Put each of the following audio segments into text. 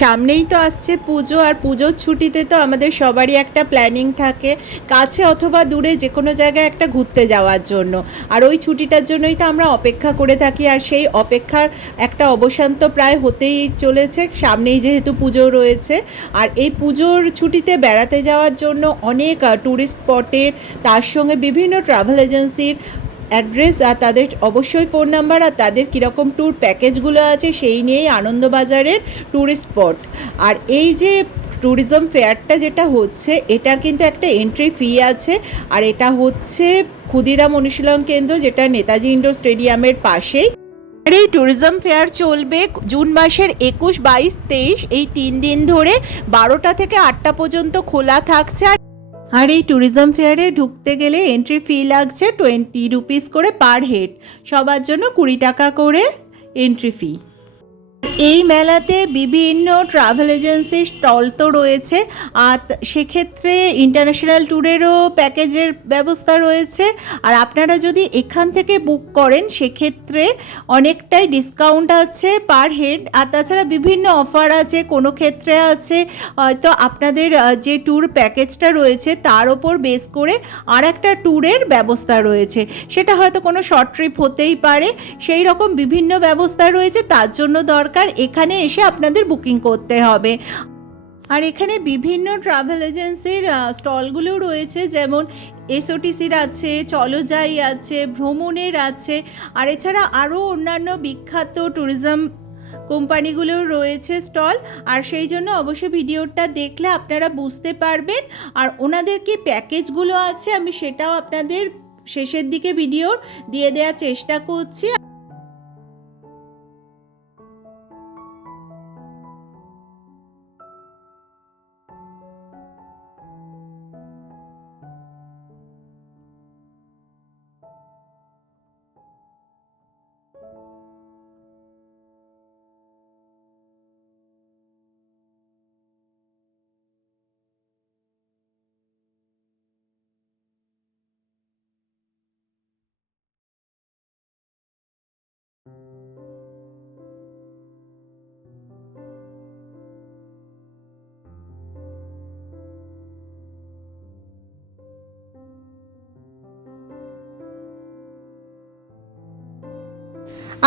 সামনেই তো আসছে পুজো, আর পুজোর ছুটিতে তো আমাদের সবারই একটা প্ল্যানিং থাকে কাছে অথবা দূরে যে কোনো জায়গায় একটা ঘুরতে যাওয়ার জন্য। আর ওই ছুটিটার জন্যই তো আমরা অপেক্ষা করে থাকি, আর সেই অপেক্ষার একটা অবসান তো প্রায় হতেই চলেছে, সামনেই যেহেতু পুজো রয়েছে। আর এই পুজোর ছুটিতে বেড়াতে যাওয়ার জন্য অনেক ট্যুরিস্ট স্পটের, তার সঙ্গে বিভিন্ন ট্রাভেল এজেন্সির অ্যাড্রেস আর তাদের অবশ্যই ফোন নাম্বার আর তাদের কীরকম ট্যুর প্যাকেজগুলো আছে সেই নিয়েই আনন্দবাজারের ট্যুরিস্ট স্পট। আর এই যে ট্যুরিজম ফেয়ারটা যেটা হচ্ছে, এটার কিন্তু একটা এন্ট্রি ফি আছে। আর এটা হচ্ছে ক্ষুদিরাম অনুশীলন কেন্দ্র, যেটা নেতাজি ইন্ডোর স্টেডিয়ামের পাশেই। আর এই ট্যুরিজম ফেয়ার চলবে জুন মাসের 21, 22, 23 এই 3 দিন ধরে 12টা থেকে 8টা পর্যন্ত খোলা থাকছে। আর এই ট্যুরিজম ফেয়ারে ঢুকতে গেলে এন্ট্রি ফি লাগছে 20 রুপিস করে পার হেড, সবার জন্য 20 টাকা করে এন্ট্রি ফি। এই মেলাতে বিভিন্ন ট্রাভেল এজেন্সির স্টল তো রয়েছে, আর সেক্ষেত্রে ইন্টারন্যাশনাল ট্যুরেরও প্যাকেজের ব্যবস্থা রয়েছে। আর আপনারা যদি এখান থেকে বুক করেন সেক্ষেত্রে অনেকটাই ডিসকাউন্ট আছে পার হেড। আর তাছাড়া বিভিন্ন অফার আছে, কোনো ক্ষেত্রে আছে হয়তো আপনাদের যে ট্যুর প্যাকেজটা রয়েছে তার ওপর বেস করে আর একটা ট্যুরের ব্যবস্থা রয়েছে, সেটা হয়তো কোনো শর্ট ট্রিপ হতেই পারে। সেই রকম বিভিন্ন ব্যবস্থা রয়েছে, তার জন্য দরকার এখানে এসে আপনাদের বুকিং করতে হবে। আর এখানে বিভিন্ন ট্রাভেল এজেন্সির স্টলগুলো রয়েছে, যেমন এসওটিসির আছে, চলযাই আছে, ভ্রমণের আছে, আর এছাড়া আরও অন্যান্য বিখ্যাত ট্যুরিজম কোম্পানিগুলোর রয়েছে স্টল। আর সেই জন্য অবশ্যই ভিডিওটা দেখলে আপনারা বুঝতে পারবেন। আর ওনাদের কি প্যাকেজগুলো আছে আমি সেটাও আপনাদের শেষের দিকে ভিডিও দিয়ে দেওয়ার চেষ্টা করছি।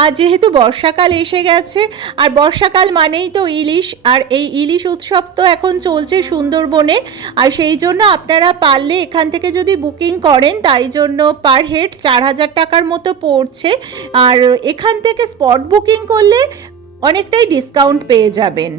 আর যেহেতু বর্ষাকাল এসে গেছে, আর বর্ষাকাল মানেই তো ইলিশ, আর এই ইলিশ উৎসব তো এখন চলছে সুন্দরবনে। আর সেই জন্য আপনারা পারলে এখান থেকে যদি বুকিং করেন, তাই জন্য পার হেড 4000 টাকার মতো পড়ছে। আর এখান থেকে স্পট বুকিং করলে অনেকটাই ডিসকাউন্ট পেয়ে যাবেন।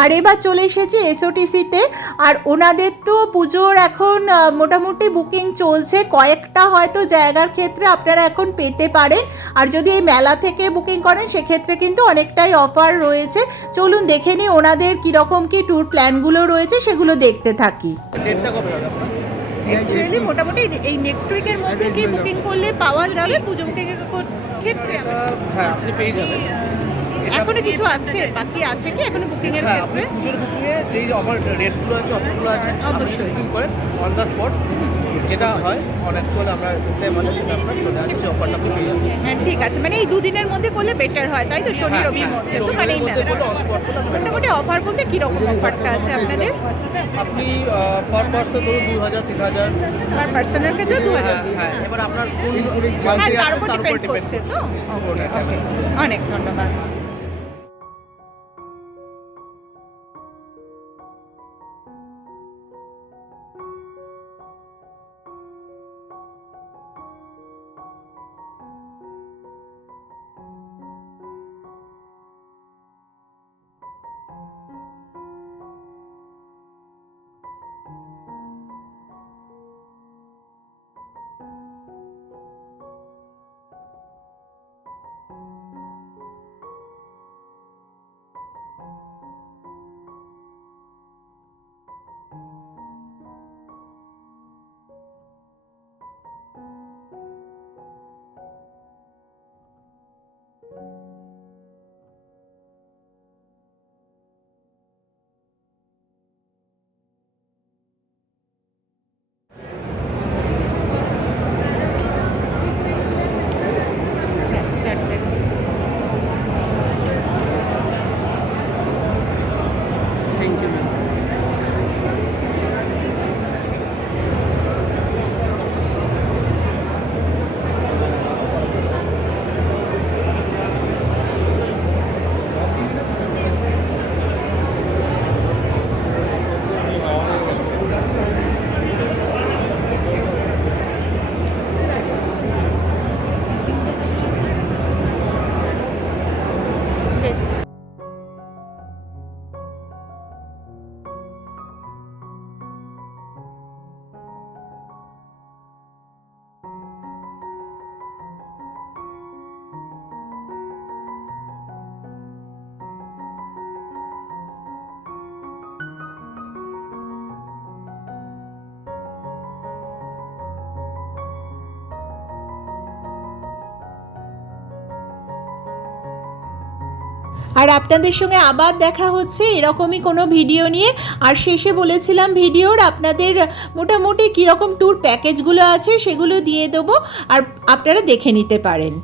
আর এবার চলে এসেছি এসওটিসিতে। আর ওনাদের তো পুজোর এখন মোটামুটি বুকিং চলছে, কয়েকটা হয়তো জায়গার ক্ষেত্রে আপনারা এখন পেতে পারেন। আর যদি এই মেলা থেকে বুকিং করেন সেক্ষেত্রে কিন্তু অনেকটাই অফার রয়েছে। চলুন দেখে নিই ওনাদের কীরকম কী ট্যুর প্ল্যানগুলো রয়েছে, সেগুলো দেখতে থাকি। অ্যাকচুয়ালি মোটামুটি এই নেক্সট উইকের মধ্যে কি বুকিং করলে পাওয়া যাবে পুজো বুকিংয়ের ক্ষেত্রে? হ্যাঁ, আপনি পেয়ে যাবেন। এখনো কিছু আছে বাকি আছে কি এখনো বুকিং এর ক্ষেত্রে? পুজোর বুকিংয়ে যেই আমার রেটগুলো আছে, অফারগুলো আছে, অবশ্যই বুকিং করেন অন দ্য স্পট। যেটা হয় অ্যাকচুয়ালি আমরা সিস্টেম আছে, সেটা আপনার চলে আসে, সেই অফারটা আপনি পেয়ে যাবেন। হ্যাঁ ঠিক আছে, মানে এই দুদিনের মধ্যে করলে বেটার হয় তাই তো, শনি রবির মধ্যে। তো মানে এই মোটামুটি অফার বলতে কীরকম অফারটা আছে আপনাদের? আপনি পার পার্সন ধরুন 2000 3000 পার পার্সনের ক্ষেত্রে 2000। হ্যাঁ, এবার আপনার কোন হ্যাঁ, মান্থলি তার আছে উপর তার উপর ডিপেন্ড ডিপেন্ড করছে তো। করছে। অনেক ধন্যবাদ। Thank you ma'am. আর আপনাদের সঙ্গে আবার দেখা হচ্ছে এরকমই কোনো ভিডিও নিয়ে। আর শেষে বলেছিলাম ভিডিওর আপনাদের মোটামুটি কীরকম ট্যুর প্যাকেজগুলো আছে সেগুলো দিয়ে দেবো, আর আপনারা দেখে নিতে পারেন।